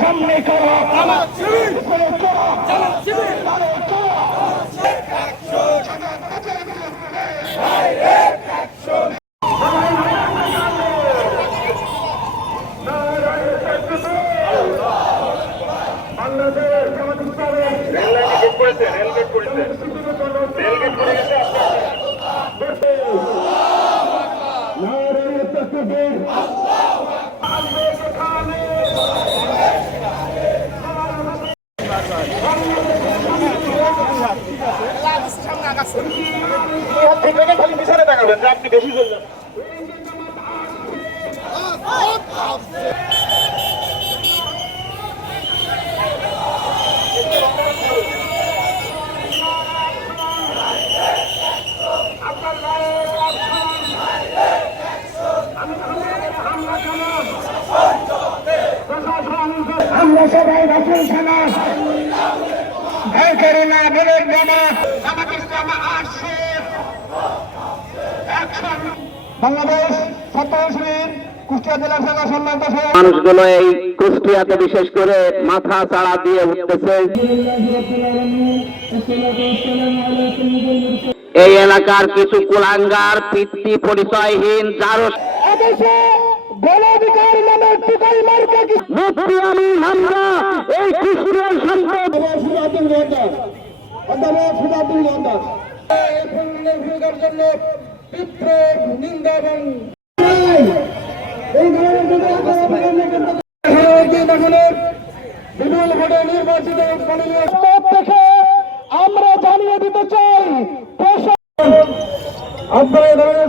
সামনে করো খালি পিছনে তাকাবেন যে আপনি বেশি চললেন। আমরা সবাই রাসূল সানা ভয় করি না, বলে বাবা আমাদের জামা আসছে। বাংলাদেশ ছাত্র শিবির কুষ্টিয়া জেলা শাখা সম্মানিত মানুষগুলো এই কুষ্টিয়াতে বিশেষ করে মাথা চাড়া দিয়ে উঠতেছে। এই এলাকার কিছু কুলাঙ্গার পিতৃ পরিচয়হীন যারও মুফতি আমিন হামজা এই কুষ্টিয়ার সম্পদ জন্য বিপ্লব নিন্দা এবং বিপুল ভোটে নির্বাচিত আমরা জানিয়ে দিতে চাই আপনারা